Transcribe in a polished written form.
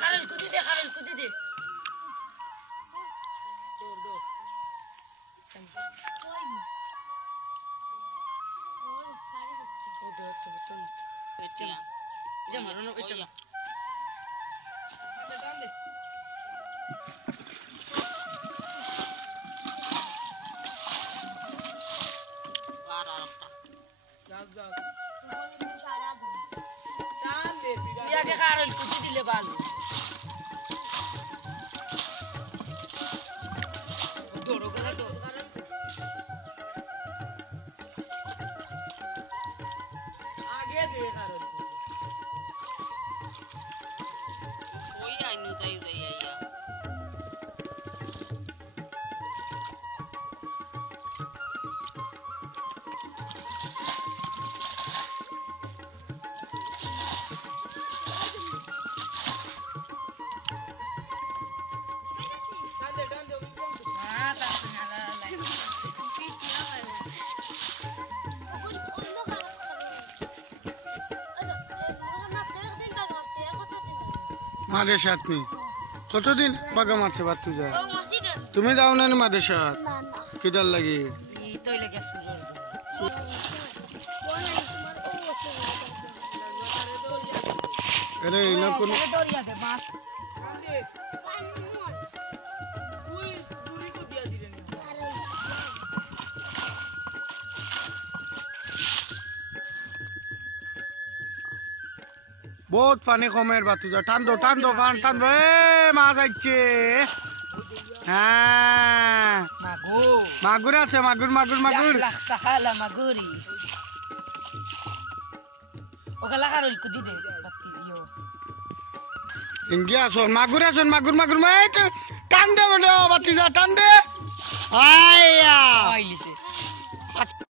খালিল কুদি দে খালিল কুদি দে দৌড় দৌড় ও দে তো তো এটা এটা মারনো এটা টান দে আর আরেকটা যাও যাও টান দে ইয়া কে খালিল কুদি দিলে ভালো দৌড়ো করে দৌড় आगे दे कारण कोई आइनु दई रही है या डाल दे हां ता ला মাদেশাত নি কতদিন বাগা মারছে বাদ তুই যা তুমি যাও না মাদেশাত কিদার লাগি তোই লাগে সুরর আরে না কোন দরিয়া দে মাছ তুই দূরি কো দিয়া দিলেন বহুত পানি কমের বাদ তুই যা টান দো টান দো এ মাছ আইছে হ্যাঁ মাগুর আছে মাগুর লাখ সাখালা মাগুরি ওগলা খারল কুদি দে বাতি ইয়ো ইন্ডিয়া আসন মাগুর মাই টান দে বলে বাতি যা টান দে আয়া